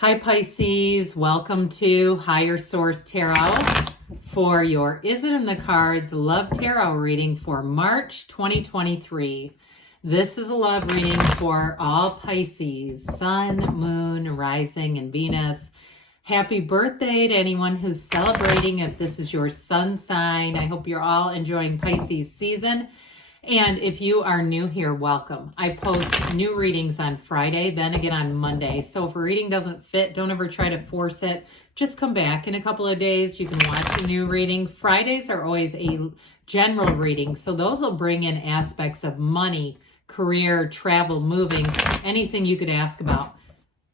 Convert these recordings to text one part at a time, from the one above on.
Hi Pisces, welcome to Higher Source Tarot for your Is It in the Cards Love Tarot reading for March 2023. This is a love reading for all Pisces, Sun, Moon, Rising, and Venus. Happy birthday to anyone who's celebrating if this is your sun sign. I hope you're all enjoying Pisces season. And if you are new here, welcome. I post new readings on Friday, then again on Monday. So if a reading doesn't fit, don't ever try to force it. Just come back in a couple of days. You can watch a new reading. Fridays are always a general reading. So those will bring in aspects of money, career, travel, moving, anything you could ask about.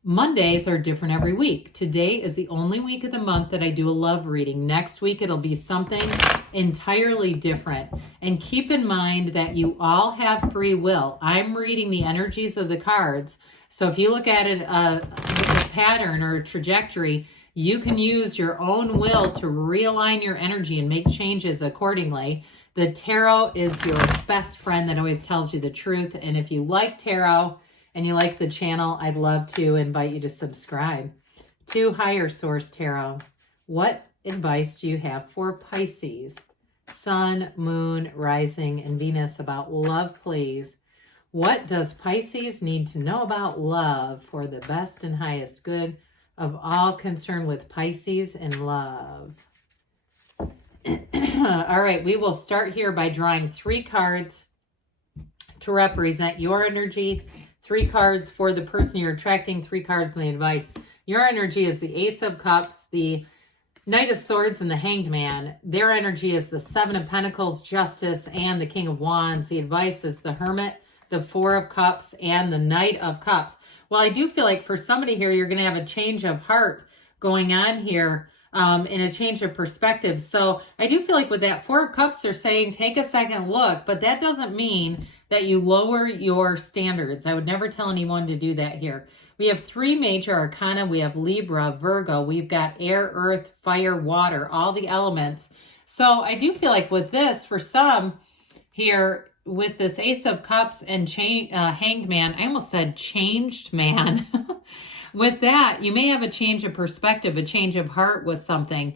Mondays are different every week. Today is the only week of the month that I do a love reading. Next week, it'll be something entirely different. And keep in mind that you all have free will. I'm reading the energies of the cards. So if you look at it with a pattern or a trajectory, you can use your own will to realign your energy and make changes accordingly. The tarot is your best friend that always tells you the truth. And if you like tarot, and you like the channel, I'd love to invite you to subscribe to Higher Source Tarot. What advice do you have for Pisces, Sun, Moon, Rising, and Venus about love, please? What does Pisces need to know about love for the best and highest good of all concerned with Pisces and love? All right, we will start here by drawing 3 cards to represent your energy. 3 cards for the person you're attracting, 3 cards in the advice. Your energy is the Ace of Cups, the Knight of Swords, and the Hanged Man. Their energy is the 7 of Pentacles, Justice, and the King of Wands. The advice is the Hermit, the 4 of Cups, and the Knight of Cups. Well, I do feel like for somebody here, you're going to have a change of heart going on here and a change of perspective. So I do feel like with that 4 of Cups, they're saying take a second look, but that doesn't mean that you lower your standards. I would never tell anyone to do that here. We have 3 major arcana. We have Libra, Virgo. We've got air, earth, fire, water, all the elements. So I do feel like with this, for some here, with this Ace of Cups and Hanged Man, I almost said changed man. With that, you may have a change of perspective, a change of heart with something,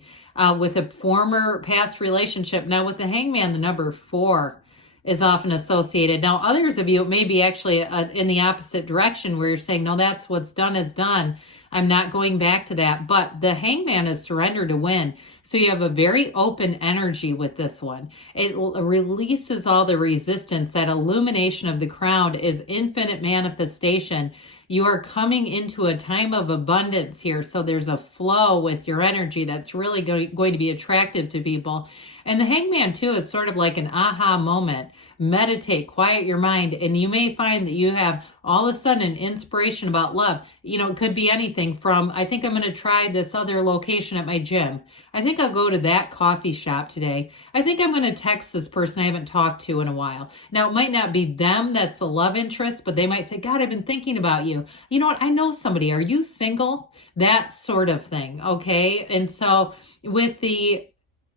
with a former past relationship. Now with the Hangman, the number 4 is often associated. Now others of you, it may be actually in the opposite direction where you're saying, no, that's what's done is done. I'm not going back to that. But the Hangman is surrender to win. So you have a very open energy with this one. It releases all the resistance. That illumination of the crown is infinite manifestation. You are coming into a time of abundance here. So there's a flow with your energy that's really going to be attractive to people. And the Hangman too is sort of like an aha moment. Meditate, quiet your mind, and you may find that you have all of a sudden an inspiration about love. You know, it could be anything from, I think I'm going to try this other location at my gym. I think I'll go to that coffee shop today. I think I'm going to text this person I haven't talked to in a while. Now, it might not be them that's the love interest, but they might say, God, I've been thinking about you. You know what? I know somebody. Are you single? That sort of thing, okay? And so with the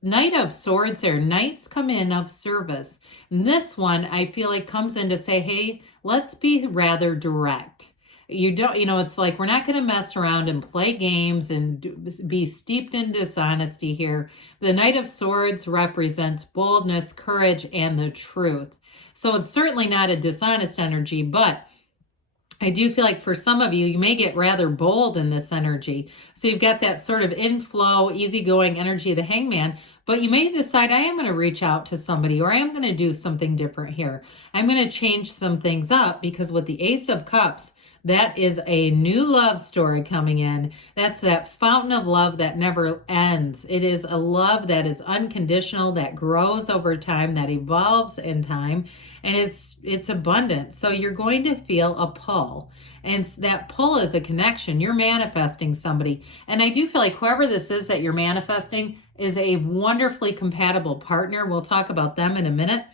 Knight of Swords there, knights come in of service. And this one, I feel like comes in to say, hey, let's be rather direct. You don't, you know, it's like, we're not going to mess around and play games and be steeped in dishonesty here. The Knight of Swords represents boldness, courage, and the truth. So it's certainly not a dishonest energy, but I do feel like for some of you, you may get rather bold in this energy. So you've got that sort of inflow, easygoing energy of the Hangman, but you may decide, I am going to reach out to somebody, or I am going to do something different here. I'm going to change some things up, because with the Ace of Cups, that is a new love story coming in. That's that fountain of love that never ends. It is a love that is unconditional, that grows over time, that evolves in time, and it's abundant. So you're going to feel a pull. And that pull is a connection. You're manifesting somebody. And I do feel like whoever this is that you're manifesting is a wonderfully compatible partner. We'll talk about them in a minute.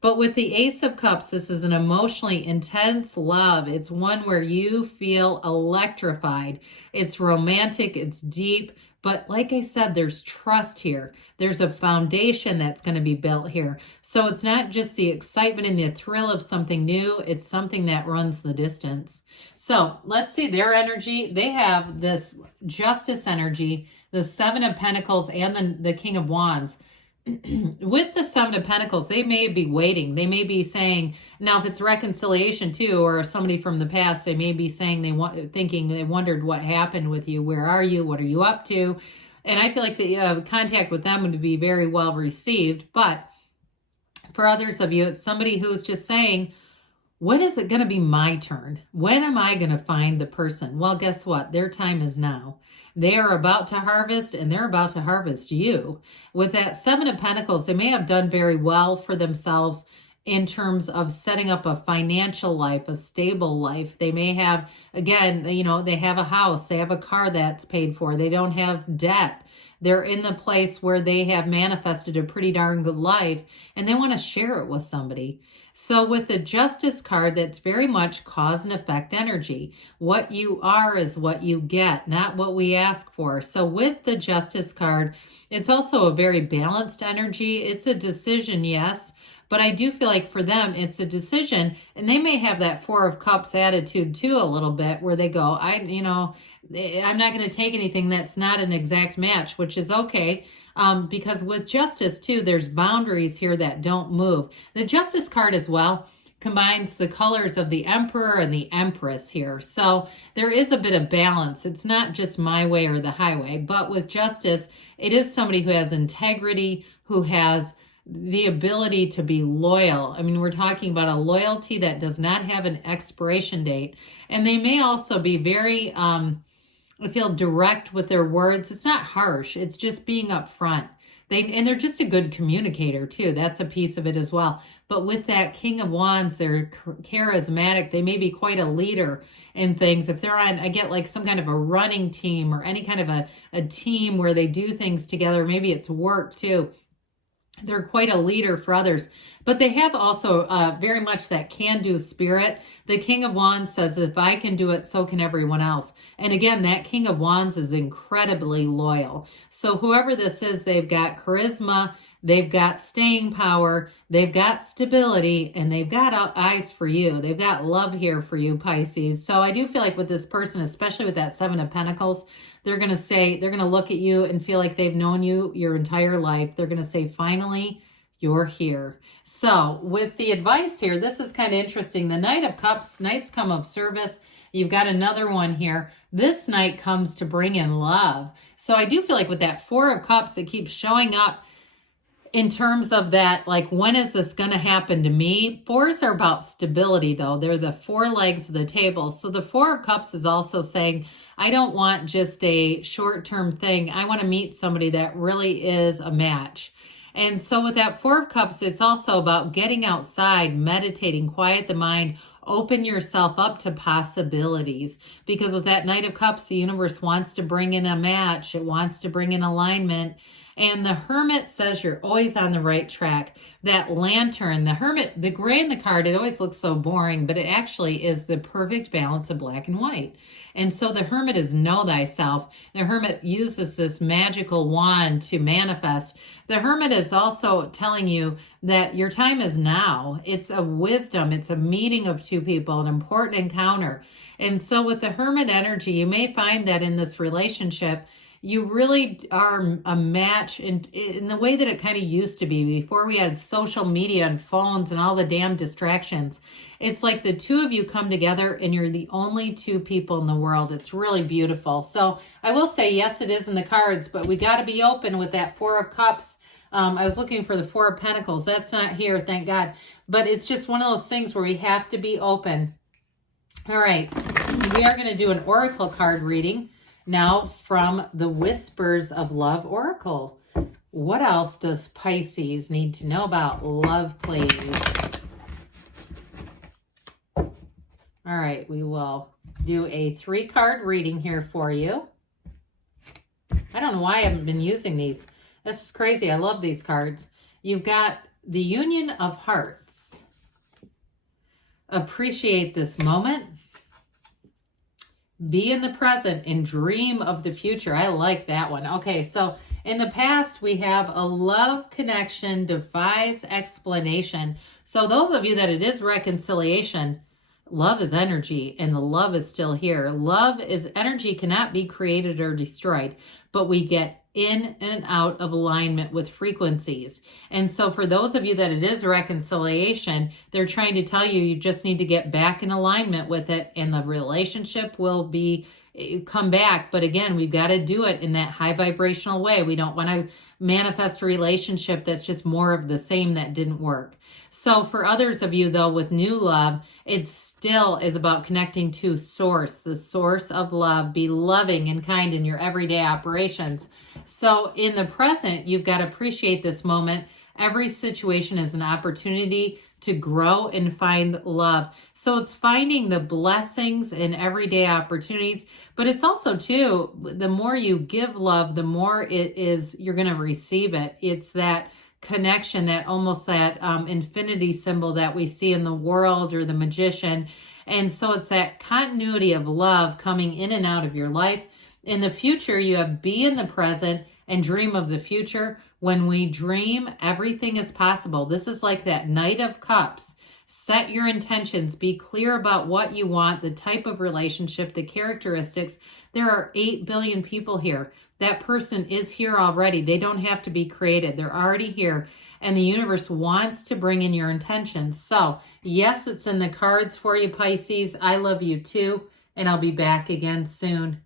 But with the Ace of Cups, this is an emotionally intense love. It's one where you feel electrified. It's romantic, it's deep, But like I said, there's trust here. There's a foundation that's going to be built here. So it's not just the excitement and the thrill of something new. It's something that runs the distance. So let's see their energy. They have this justice energy, the Seven of Pentacles and the King of Wands. With the Seven of Pentacles, they may be waiting. They may be saying, now if it's reconciliation too, or somebody from the past, they may be saying thinking they wondered what happened with you. Where are you? What are you up to? And I feel like the contact with them would be very well received. But for others of you, it's somebody who's just saying, when is it going to be my turn? When am I going to find the person? Well, guess what? Their time is now. They are about to harvest, and they're about to harvest you. With that Seven of Pentacles, they may have done very well for themselves in terms of setting up a financial life, a stable life. They may have, again, you know, they have a house, they have a car that's paid for, they don't have debt. They're in the place where they have manifested a pretty darn good life, and they want to share it with somebody. So with the Justice card, that's very much cause and effect energy. What you are is what you get, not what we ask for. So with the Justice card, it's also a very balanced energy. It's a decision, yes, but I do feel like for them, it's a decision, and they may have that Four of Cups attitude too a little bit, where they go, I'm not going to take anything that's not an exact match, which is okay. Because with Justice too, there's boundaries here that don't move. The Justice card as well combines the colors of the Emperor and the Empress here. So there is a bit of balance. It's not just my way or the highway, but with Justice, it is somebody who has integrity, who has the ability to be loyal. I mean, we're talking about a loyalty that does not have an expiration date. And they may also be very, I feel direct with their words. It's not harsh. It's just being upfront. They're just a good communicator too. That's a piece of it as well. But with that King of Wands, they're charismatic. They may be quite a leader in things. If they're on, I get like some kind of a running team or any kind of a team where they do things together. Maybe it's work too. They're quite a leader for others, but they have also very much that can-do spirit. The King of Wands says, if I can do it, so can everyone else. And again, that King of Wands is incredibly loyal. So whoever this is, they've got charisma, they've got staying power, they've got stability, and they've got eyes for you. They've got love here for you, Pisces. So I do feel like with this person, especially with that Seven of Pentacles, they're going to look at you and feel like they've known you your entire life. They're going to say, finally, you're here. So with the advice here, this is kind of interesting. The Knight of Cups, Knights come of service. You've got another one here. This Knight comes to bring in love. So I do feel like with that Four of Cups, it keeps showing up in terms of that, like, when is this going to happen to me? Fours are about stability, though. They're the four legs of the table. So the Four of Cups is also saying, I don't want just a short-term thing. I want to meet somebody that really is a match. And so with that Four of Cups, it's also about getting outside, meditating, quiet the mind, open yourself up to possibilities. Because with that Knight of Cups, the universe wants to bring in a match. It wants to bring in alignment. And the Hermit says you're always on the right track. That Lantern, the Hermit, the gray in the card, it always looks so boring, but it actually is the perfect balance of black and white. And so the Hermit is know thyself. The Hermit uses this magical wand to manifest. The Hermit is also telling you that your time is now. It's a wisdom. It's a meeting of two people, an important encounter. And so with the Hermit energy, you may find that in this relationship, you really are a match in the way that it kind of used to be before we had social media and phones and all the damn distractions. It's like the two of you come together and you're the only two people in the world. It's really beautiful. So I will say, yes, it is in the cards, but we got to be open with that Four of Cups. I was looking for the Four of Pentacles. That's not here, thank God. But it's just one of those things where we have to be open. All right, we are going to do an oracle card reading now from the Whispers of Love Oracle. What else does Pisces need to know about love, please? All right, we will do a 3-card reading here for you. I don't know why I haven't been using these. This is crazy. I love these cards. You've got the Union of Hearts. Appreciate this moment. Be in the present and dream of the future. I like that one. Okay, so in the past, we have a love connection defies explanation. So those of you that it is reconciliation, love is energy and the love is still here. Love is energy, cannot be created or destroyed, but we get in and out of alignment with frequencies. And so for those of you that it is reconciliation, they're trying to tell you, you just need to get back in alignment with it and the relationship will be come back. But again, we've got to do it in that high vibrational way. We don't want to manifest a relationship that's just more of the same that didn't work. So for others of you though, with new love, it still is about connecting to source, the source of love. Be loving and kind in your everyday operations. So in the present, you've got to appreciate this moment. Every situation is an opportunity to grow and find love. So it's finding the blessings in everyday opportunities, but it's also too, the more you give love, the more it is, you're going to receive it. It's that connection, that almost that infinity symbol that we see in the world or the magician. And so it's that continuity of love coming in and out of your life. In the future, you have be in the present and dream of the future. When we dream, everything is possible. This is like that Knight of Cups. Set your intentions. Be clear about what you want, the type of relationship, the characteristics. There are 8 billion people here. That person is here already. They don't have to be created. They're already here. And the universe wants to bring in your intentions. So, yes, it's in the cards for you, Pisces. I love you too. And I'll be back again soon.